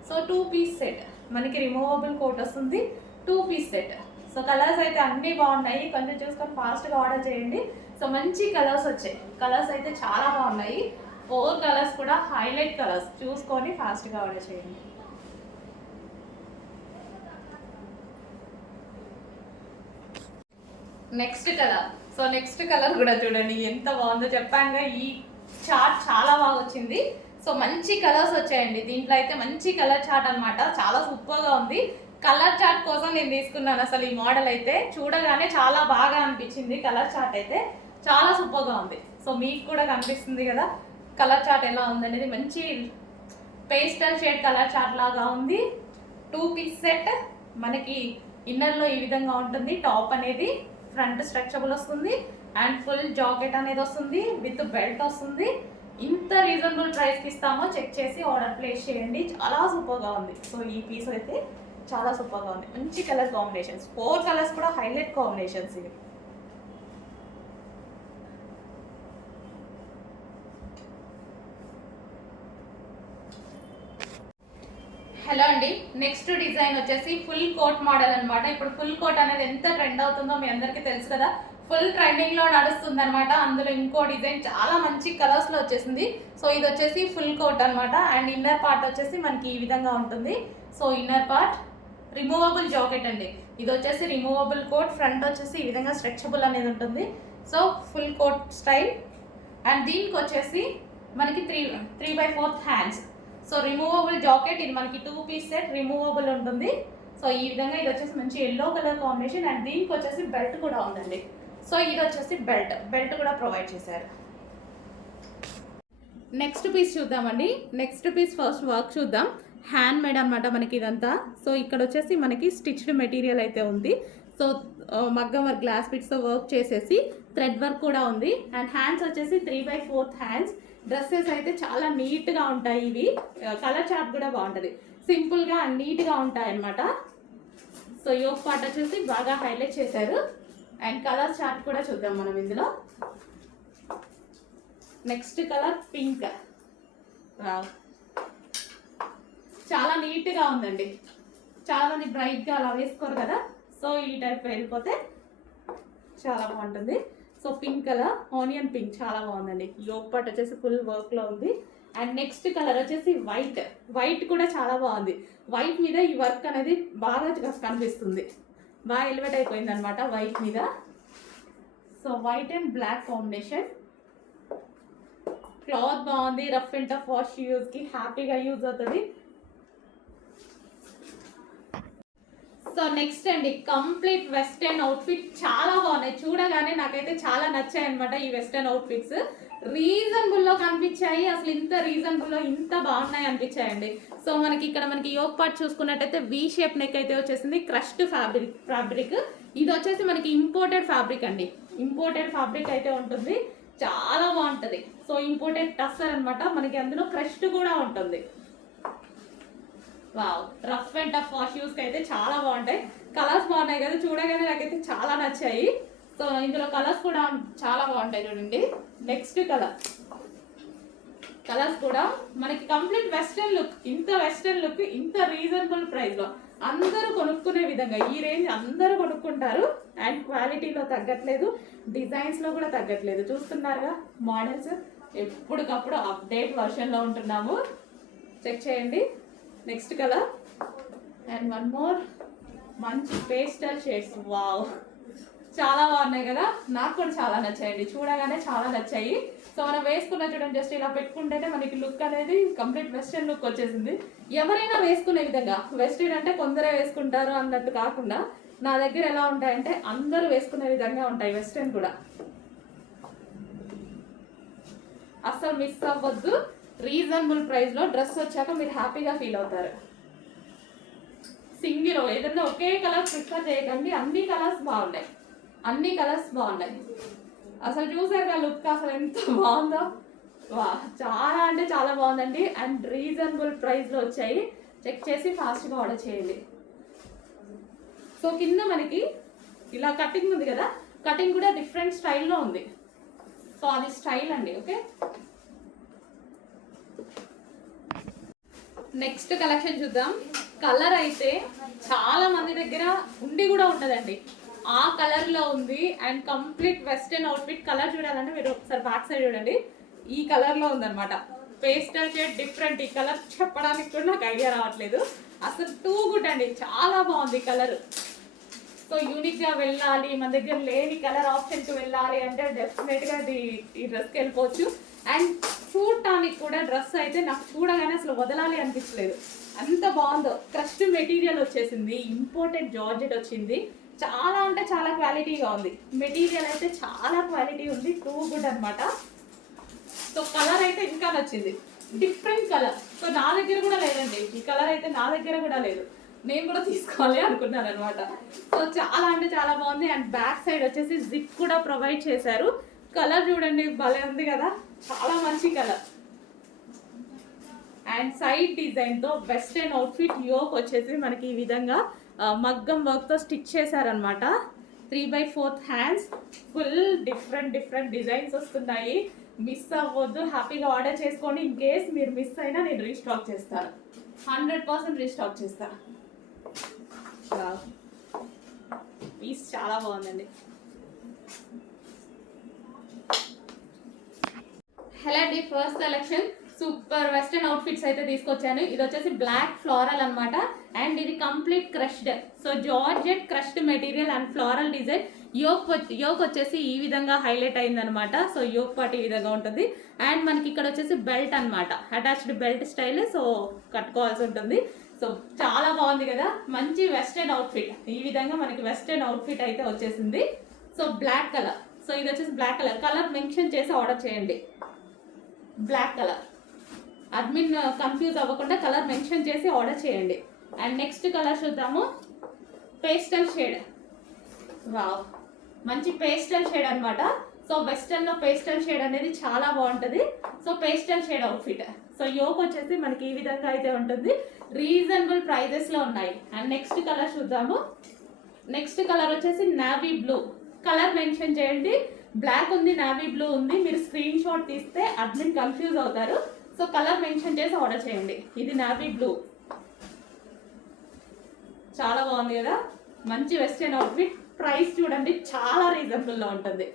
సో 2 పీస్ సెట్, మనకి రిమూవబుల్ కోట్ వస్తుంది, 2 పీస్ సెట్. సో కలర్స్ అయితే అన్నీ బాగున్నాయి, కొంచెం చూసుకొని ఫాస్ట్గా ఆర్డర్ చేయండి. సో మంచి కలర్స్ వచ్చాయి, కలర్స్ అయితే చాలా బాగున్నాయి, 4 కలర్స్ కూడా హైలైట్ కలర్స్, చూసుకొని ఫాస్ట్గా ఆర్డర్ చేయండి. Next colour, so next colour కూడా చూడండి ఎంత బాగుందో. చెప్పానుగా ఈ చార్ట్ చాలా బాగా వచ్చింది. సో మంచి కలర్స్ వచ్చాయండి దీంట్లో అయితే, మంచి కలర్ చార్ట్ అనమాట, చాలా సూపర్గా ఉంది. కలర్ చార్ట్ కోసం నేను తీసుకున్నాను అసలు ఈ మోడల్ అయితే, చూడగానే చాలా బాగా అనిపించింది. కలర్ చార్ట్ అయితే చాలా సూపర్గా ఉంది. సో మీకు కూడా కనిపిస్తుంది కదా కలర్ చార్ట్ ఎలా ఉందనేది, మంచి పేస్టల్ షేడ్ కలర్ చార్ట్ లాగా ఉంది. 2 పీస్ సెట్, మనకి ఇన్నర్లో ఈ విధంగా ఉంటుంది, టాప్ అనేది ఫ్రంట్ స్ట్రెచబుల్ వస్తుంది అండ్ ఫుల్ జాకెట్ అనేది వస్తుంది, విత్ బెల్ట్ వస్తుంది. ఇంత రీజనబుల్ ప్రైస్కి ఇస్తామో చెక్ చేసి ఆర్డర్ ప్లేస్ చేయండి, చాలా సూపర్గా ఉంది. సో ఈ పీస్ అయితే చాలా సూపర్గా ఉంది, మంచి కలర్ కాంబినేషన్స్, 4 కలర్స్ కూడా హైలైట్ కాంబినేషన్స్ ఇవి. హలో అండి, నెక్స్ట్ డిజైన్ వచ్చేసి ఫుల్ కోట్ మోడల్ అనమాట. ఇప్పుడు ఫుల్ కోట్ అనేది ఎంత ట్రెండ్ అవుతుందో మీ అందరికీ తెలుసు కదా, ఫుల్ ట్రెండింగ్ లో నడుస్తుంది అనమాట. అందులో ఇంకో డిజైన్ చాలా మంచి కలర్స్ లో వచ్చేసింది. సో ఇది వచ్చేసి ఫుల్ కోట్ అనమాట అండ్ ఇన్నర్ పార్ట్ వచ్చేసి మనకి ఈ విధంగా ఉంటుంది. So inner part removable jacket అండి, ఇది వచ్చేసి రిమూవబుల్ కోట్, ఫ్రంట్ వచ్చేసి ఈ విధంగా స్ట్రెచబుల్ అనేది ఉంటుంది. So full coat style and దీనికి వచ్చేసి మనకి 3/4 హ్యాండ్స్. సో రిమూవబుల్ జాకెట్, ఇది మనకి 2 పీస్ సెట్ రిమూవబుల్ ఉంటుంది. సో ఈ విధంగా ఇది వచ్చేసి మంచి ఎల్లో కలర్ కాంబినేషన్ అండ్ దీనికి వచ్చేసి బెల్ట్ కూడా ఉందండి. సో ఇది వచ్చేసి బెల్ట్ కూడా ప్రొవైడ్ చేశారు. నెక్స్ట్ పీస్ చూద్దామండి. నెక్స్ట్ పీస్ ఫస్ట్ వర్క్ చూద్దాం. హ్యాండ్ మేడ్ అనమాట మనకి ఇదంతా. సో ఇక్కడ వచ్చేసి మనకి స్టిచ్డ్ మెటీరియల్ అయితే ఉంది. సో మగ్గం వర్క్, గ్లాస్ బిట్స్తో వర్క్ చేసేసి థ్రెడ్ వర్క్ కూడా ఉంది అండ్ హ్యాండ్స్ వచ్చేసి 3/4 హ్యాండ్స్. డ్రెస్సెస్ అయితే చాలా నీట్గా ఉంటాయి ఇవి, కలర్ చార్ట్ కూడా బాగుంటుంది, సింపుల్గా అండ్ నీట్గా ఉంటాయి అన్నమాట. సో యోక్ పార్ట్ వచ్చేసి బాగా హైలైట్ చేశారు అండ్ కలర్ చార్ట్ కూడా చూద్దాం మనం ఇందులో. నెక్స్ట్ కలర్ పింక్, చాలా నీట్గా ఉందండి, చాలా మంది బ్రైట్గా అలా వేసుకోరు కదా, సో ఈ టైప్ వెళ్ళిపోతే చాలా బాగుంటుంది. So pink colour, onion pink, చాలా బాగుందండి. యోక్ పార్ట్ వచ్చేసి ఫుల్ వర్క్లో ఉంది అండ్ నెక్స్ట్ కలర్ వచ్చేసి వైట్ కూడా చాలా బాగుంది. వైట్ మీద ఈ వర్క్ అనేది బాగా కనిపిస్తుంది, బాగా ఎలివేట్ అయిపోయింది అనమాట వైట్ మీద. So white and black combination, cloth బాగుంది, రఫ్ అండ్ టఫ్ వాష్ యూజ్కి హ్యాపీగా యూజ్ అవుతుంది. సో నెక్స్ట్ అండి, కంప్లీట్ వెస్టర్న్ అవుట్ఫిట్, చాలా బాగున్నాయి, చూడగానే నాకైతే చాలా నచ్చాయి అనమాట ఈ వెస్టర్న్ అవుట్ఫిట్స్. రీజనబుల్లో కనిపించాయి, అసలు ఇంత రీజనబుల్లో ఇంత బాగున్నాయి అనిపించాయండి. సో మనకి ఇక్కడ మనకి యోక్ పార్ట్ చూసుకున్నట్టయితే వి షేప్ నెక్ అయితే వచ్చేసింది, క్రష్డ్ ఫ్యాబ్రిక్. ఇది వచ్చేసి మనకి ఇంపోర్టెడ్ ఫ్యాబ్రిక్ అండి, ఇంపోర్టెడ్ ఫ్యాబ్రిక్ అయితే ఉంటుంది, చాలా బాగుంటుంది. సో ఇంపోర్టెడ్ టస్సర్ అనమాట, మనకి అందులో క్రష్డ్ కూడా ఉంటుంది. Wow, rough and tough wash యూస్కి అయితే చాలా బాగుంటాయి. కలర్స్ బాగున్నాయి కదా, చూడగానే నాకైతే చాలా నచ్చాయి. సో ఇందులో కలర్స్ కూడా చాలా బాగుంటాయి చూడండి. నెక్స్ట్ కలర్స్ కూడా మనకి కంప్లీట్ వెస్టర్న్ లుక్, ఇంత వెస్టర్న్ లుక్ ఇంత రీజనబుల్ ప్రైస్లో అందరూ కొనుక్కునే విధంగా, ఈ రేంజ్ అందరూ కొనుక్కుంటారు అండ్ క్వాలిటీలో తగ్గట్లేదు, డిజైన్స్లో కూడా తగ్గట్లేదు. చూస్తున్నారుగా మోడల్స్ ఎప్పటికప్పుడు అప్డేట్ వర్షన్లో ఉంటున్నాము, చెక్ చేయండి. Next colour and one more మంచి పేస్టల్ షేడ్స్, వావ్ చాలా బాగున్నాయి కదా, నాకు కూడా చాలా నచ్చాయండి, చూడగానే చాలా నచ్చాయి. సో మనం వేసుకున్న చూడండి, జస్ట్ ఇలా పెట్టుకుంటేనే మనకి లుక్ అనేది కంప్లీట్ వెస్టర్న్ లుక్ వచ్చేసింది. ఎవరైనా వేసుకునే విధంగా, వెస్టర్న్ అంటే కొందరే వేసుకుంటారు అన్నట్టు కాకుండా నా దగ్గర ఎలా ఉంటాయంటే అందరూ వేసుకునే విధంగా ఉంటాయి వెస్టర్న్ కూడా, అస్సలు మిస్ అవ్వద్దు. రీజనబుల్ ప్రైస్లో డ్రెస్ వచ్చాక మీరు హ్యాపీగా ఫీల్ అవుతారు. సింగిల్ ఏదైనా ఒకే కలర్ ప్రిఫర్ చేయకండి, అన్ని కలర్స్ బాగున్నాయి, అసలు చూసారుగా లుక్ అసలు ఎంత బాగుందో, వా చాలా అంటే చాలా బాగుందండి అండ్ రీజనబుల్ ప్రైస్లో వచ్చాయి. చెక్ చేసి ఫాస్ట్గా ఆర్డర్ చేయండి. సో కింద మనకి ఇలా కటింగ్ ఉంది కదా, కటింగ్ కూడా డిఫరెంట్ స్టైల్లో ఉంది. సో అది స్టైల్ అండి. ఓకే, నెక్స్ట్ కలెక్షన్ చూద్దాం. కలర్ అయితే చాలా మంది దగ్గర ఉండి కూడా ఉండదండి, ఆ కలర్ లో ఉంది. And complete western outfit. Colour చూడాలంటే మీరు ఒకసారి బ్యాక్ సైడ్ చూడండి, ఈ కలర్ లో ఉందన్నమాట. Pastel shade different. ఈ కలర్ చెప్పడానికి కూడా నాకు ఐడియా రావట్లేదు. అసలు టూ గుడ్ అండి, చాలా బాగుంది కలర్. సో యూనిక్ గా వెళ్ళాలి, మన దగ్గర లేని కలర్ ఆప్షన్ కి వెళ్ళాలి అంటే డెఫినెట్ గా ఈ డ్రెస్కి వెళ్ళిపోవచ్చు. అండ్ చూడటానికి కూడా డ్రెస్ అయితే నాకు చూడగానే అసలు వదలాలి అనిపించలేదు, అంత బాగుందో. క్రష్డ్ మెటీరియల్ వచ్చేసింది, ఇంపోర్టెడ్ జార్జెట్ వచ్చింది. చాలా అంటే చాలా క్వాలిటీగా ఉంది. మెటీరియల్ అయితే చాలా క్వాలిటీ ఉంది, టూ గుడ్ అనమాట. సో కలర్ అయితే ఇంకా నచ్చింది, డిఫరెంట్ కలర్. సో నా దగ్గర కూడా లేదండి ఈ కలర్ అయితే, నా దగ్గర కూడా లేదు. నేను కూడా తీసుకోవాలి అనుకున్నాను అనమాట. సో చాలా అంటే చాలా బాగుంది. అండ్ బ్యాక్ సైడ్ వచ్చేసి జిప్ కూడా ప్రొవైడ్ చేశారు. కలర్ చూడండి భలే ఉంది కదా, చాలా మంచి కలర్. అండ్ సైడ్ డిజైన్ తో వెస్టర్న్ అవుట్ఫిట్ యోక్ వచ్చేసి మనకి ఈ విధంగా మగ్గం వర్క్ తో స్టిచ్ చేశారనమాట. 3/4 హ్యాండ్స్, ఫుల్ డిఫరెంట్ డిజైన్స్ వస్తున్నాయి. మిస్ అవ్వద్దు, హ్యాపీగా ఆర్డర్ చేసుకోండి. ఇన్ కేస్ మీరు మిస్ అయినా నేను రీస్టాక్ చేస్తాను, 100% రీస్టాక్ చేస్తాను. పీస్ చాలా బాగుందండి. హలో అండి, first collection super western outfits అయితే తీసుకొచ్చాను. ఇది వచ్చేసి బ్లాక్ ఫ్లోరల్ అనమాట. అండ్ ఇది complete crushed. So georgette crushed material and floral design. Yoke వచ్చేసి ఈ విధంగా హైలైట్ అయిందనమాట. సో యోక్ పార్ట్ ఈ విధంగా ఉంటుంది. అండ్ మనకి ఇక్కడ వచ్చేసి బెల్ట్ అనమాట, అటాచ్డ్ బెల్ట్ స్టైల్. సో కట్టుకోవాల్సి ఉంటుంది. సో చాలా బాగుంది కదా, మంచి వెస్టర్న్ అవుట్ఫిట్. ఈ విధంగా మనకి వెస్టర్న్ అవుట్ఫిట్ అయితే వచ్చేసింది. So black colour. సో ఇది వచ్చేసి బ్లాక్ కలర్. కలర్ మెన్షన్ చేసి ఆర్డర్ చేయండి, బ్లాక్ కలర్. అడ్మిన్ కన్ఫ్యూజ్ అవ్వకుండా కలర్ మెన్షన్ చేసి ఆర్డర్ చేయండి. అండ్ నెక్స్ట్ కలర్ చూద్దాము, పేస్టల్ షేడ్. వావ్, మంచి పేస్టల్ షేడ్ అనమాట. సో వెస్టర్న్ లో పేస్టల్ షేడ్ అనేది చాలా బాగుంటుంది. So pastel shade outfit. So yoke వచ్చేసి మనకి ఈ విధంగా అయితే ఉంటుంది. రీజనబుల్ ప్రైజెస్ లో ఉన్నాయి. అండ్ నెక్స్ట్ కలర్ చూద్దాము. నెక్స్ట్ కలర్ వచ్చేసి నావీ బ్లూ. కలర్ మెన్షన్ చేయండి, బ్లాక్ ఉంది, నావీ బ్లూ ఉంది. మీరు స్క్రీన్ షాట్ తీస్తే అడ్మిన్ కన్ఫ్యూజ్ అవుతారు. సో కలర్ మెన్షన్ చేసి ఆర్డర్ చేయండి. ఇది నావీ బ్లూ, చాలా బాగుంది కదా, మంచి వెస్టర్న్ అవుట్ఫిట్. ప్రైస్ చూడండి చాలా రీజనబుల్లో ఉంటుంది.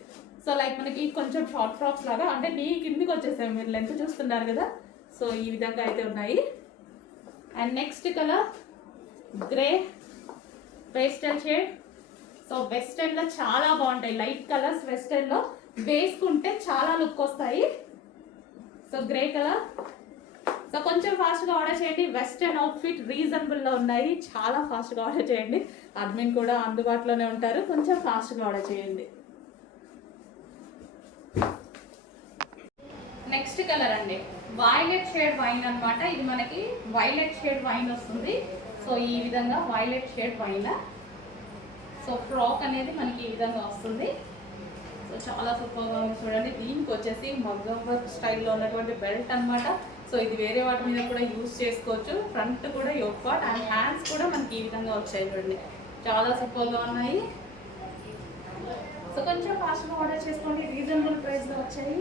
సో లైక్ మనకి కొంచెం షార్ట్ ఫ్రాక్స్ లాగా, అంటే నీ కిందికి వచ్చేసాయి, మీరు లెంత్ చూస్తున్నారు కదా. సో ఈ విధంగా అయితే ఉన్నాయి. And next colour grey pastel shade. So వెస్టర్న్లో చాలా బాగుంటాయి లైట్ కలర్స్, వెస్టర్న్లో వేసుకుంటే చాలా లుక్ వస్తాయి. So grey colour. సో కొంచెం ఫాస్ట్గా ఆర్డర్ చేయండి. వెస్టర్న్ అవుట్ఫిట్ రీజనబుల్లో ఉన్నాయి, చాలా ఫాస్ట్గా ఆర్డర్ చేయండి. అడ్మిన్ కూడా అందుబాటులోనే ఉంటారు, కొంచెం ఫాస్ట్గా ఆర్డర్ చేయండి. నెక్స్ట్ కలర్ అండి, వైలెట్ షేడ్ వైన్ అనమాట. ఇది మనకి వైలెట్ షేడ్ వైన్ వస్తుంది. సో ఈ విధంగా violet shade wine. So frock అనేది మనకి ఈ విధంగా వస్తుంది. సో చాలా సూపర్గా ఉంది చూడండి. దీనికి వచ్చేసి మగ్గం వర్క్ స్టైల్లో ఉన్నటువంటి బెల్ట్ అనమాట. సో ఇది వేరే వాటి మీద కూడా యూజ్ చేసుకోవచ్చు. ఫ్రంట్ కూడా యోక్ పార్ట్ అండ్ హ్యాండ్స్ కూడా మనకి ఈ విధంగా వచ్చాయి చూడండి, చాలా సూపర్గా ఉన్నాయి. సో కొంచెం ఫాస్ట్గా ఆర్డర్ చేసుకోండి, రీజనబుల్ ప్రైస్లో వచ్చాయి,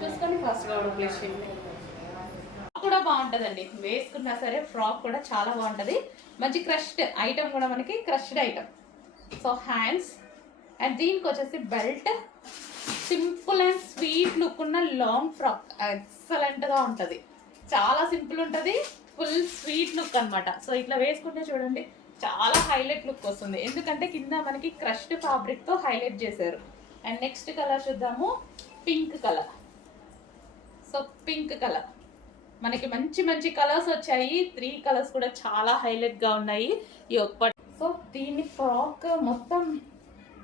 చూసుకొని ఫాస్ట్గా ఆర్డర్ ప్లేస్ చేయండి. కూడా బాగుంటుందండి, వేసుకున్నా సరే ఫ్రాక్ కూడా చాలా బాగుంటుంది. మంచి క్రష్డ్ ఐటమ్ కూడా మనకి, crushed item. So hands and దీనికి వచ్చేసి belt. Simple and sweet look ఉన్న లాంగ్ ఫ్రాక్, ఎక్సలెంట్గా ఉంటుంది. చాలా సింపుల్ ఉంటుంది, ఫుల్ స్వీట్ లుక్ అనమాట. సో ఇట్లా వేసుకుంటే చూడండి చాలా హైలైట్ లుక్ వస్తుంది, ఎందుకంటే కింద మనకి క్రష్డ్ ఫ్యాబ్రిక్తో హైలైట్ చేశారు. అండ్ నెక్స్ట్ కలర్ చూద్దాము, pink colour. So pink colour మనకి మంచి మంచి కలర్స్ వచ్చాయి. 3 కలర్స్ కూడా చాలా హైలైట్గా ఉన్నాయి ఈ ఒక్క. సో దీన్ని ఫ్రాక్ మొత్తం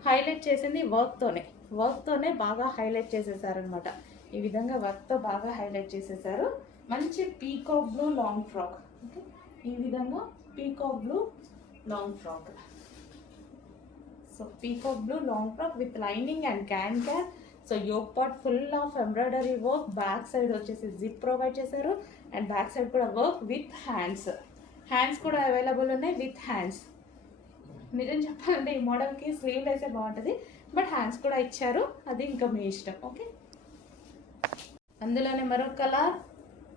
హైలైట్ చేసింది వర్క్తోనే బాగా హైలైట్ చేసేసారనమాట. ఈ విధంగా వర్క్తో బాగా హైలైట్ చేసేసారు. మంచి peacock blue long frock. Okay, ఈ విధంగా peacock blue long frock. So peacock blue long frock with lining and can. So yoke part full of embroidery work. Back side వచ్చేసి జిప్ ప్రొవైడ్ చేశారు. అండ్ బ్యాక్ సైడ్ కూడా work with hands కూడా available ఉన్నాయి, with hands. నిజం చెప్పాలంటే ఈ మోడల్కి slew వేసే బాగుంటుంది, బట్ హ్యాండ్స్ కూడా ఇచ్చారు, అది ఇంకా మీ ఇష్టం. ఓకే, అందులోనే మరొక colour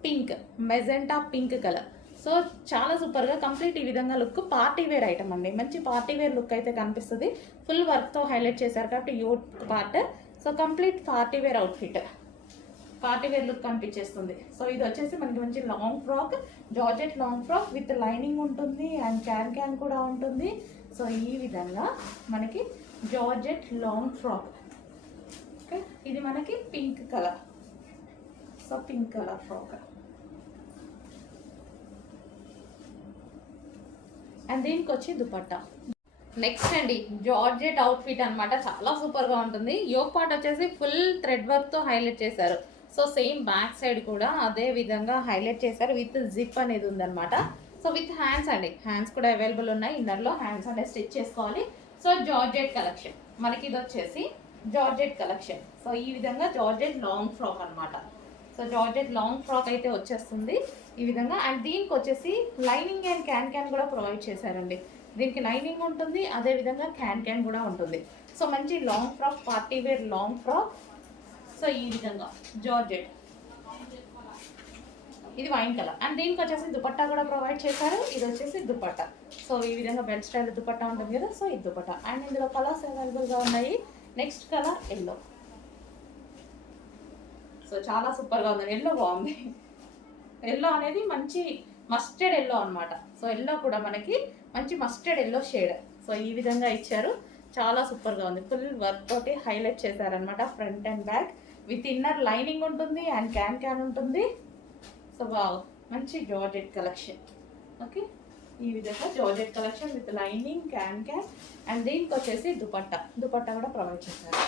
pink, magenta pink colour. So చాలా సూపర్గా కంప్లీట్ ఈ విధంగా లుక్, పార్టీ వేర్ ఐటమ్ అండి. మంచి పార్టీ వేర్ లుక్ అయితే కనిపిస్తుంది. ఫుల్ వర్క్తో హైలైట్ చేశారు కాబట్టి యూట్ part. So complete party wear outfit, party wear look కనిపించేస్తుంది. సో ఇది వచ్చేసి మనకి మంచి long frock, georgette long frock with lining ఉంటుంది అండ్ క్యాన్ క్యాన్ కూడా ఉంటుంది. సో ఈ విధంగా మనకి జార్జెట్ లాంగ్ ఫ్రాక్. ఓకే, ఇది మనకి pink colour. So pink colour frock and దీనికి వచ్చి దుపట్టా. నెక్స్ట్ అండి జార్జెట్ అవుట్ఫిట్ అనమాట, చాలా సూపర్గా ఉంటుంది. యోక్ పార్ట్ వచ్చేసి ఫుల్ థ్రెడ్ వర్క్తో హైలైట్ చేశారు. సో సేమ్ బ్యాక్ సైడ్ కూడా అదే విధంగా హైలైట్ చేశారు, విత్ జిప్ అనేది ఉందన్నమాట. సో విత్ హ్యాండ్స్ అండి, హ్యాండ్స్ కూడా అవైలబుల్ ఉన్నాయి. ఇన్నర్లో హ్యాండ్స్ అనేది స్టిచ్ చేసుకోవాలి. సో జార్జెట్ కలెక్షన్ మనకి ఇది వచ్చేసి జార్జెట్ కలెక్షన్. సో ఈ విధంగా జార్జెట్ లాంగ్ ఫ్రాక్ అనమాట. సో జార్జెట్ లాంగ్ ఫ్రాక్ అయితే వచ్చేస్తుంది ఈ విధంగా. అండ్ దీనికి వచ్చేసి లైనింగ్ అండ్ క్యాన్ క్యాన్ కూడా ప్రొవైడ్ చేశారండి. దీనికి లైనింగ్ ఉంటుంది, అదేవిధంగా క్యాన్ క్యాన్ కూడా ఉంటుంది. సో మంచి long frock, party wear long frock. So ఈ విధంగా జార్జెట్, ఇది వైన్ కలర్. అండ్ దీనికి వచ్చేసి దుపట్టా కూడా ప్రొవైడ్ చేశారు. ఇది వచ్చేసి దుపట్టా. సో ఈ విధంగా బెల్ట్ స్టైల్ దుపట్టా ఉంటుంది కదా, సో ఇది దుపట్టా. అండ్ ఇందులో కలర్స్ అవైలబుల్గా ఉన్నాయి. Next colour yellow. సో చాలా సూపర్గా ఉంది, ఎల్లో బాగుంది. ఎల్లో అనేది మంచి మస్టర్డ్ ఎల్లో అనమాట. సో ఎల్లో కూడా మనకి మంచి మస్టర్డ్ ఎల్లో షేడ్. సో ఈ విధంగా ఇచ్చారు, చాలా సూపర్గా ఉంది. ఫుల్ వర్క్ తోటి హైలైట్ చేశారనమాట, front and back with inner lining ఉంటుంది అండ్ క్యాన్ క్యాన్ ఉంటుంది. సో వావ్, మంచి జార్జెట్ కలెక్షన్. ఓకే, ఈ విధంగా georgette collection with lining, can can. And దీనికి వచ్చేసి దుపట్టా, దుపట్టా కూడా ప్రొవైడ్ చేశారు.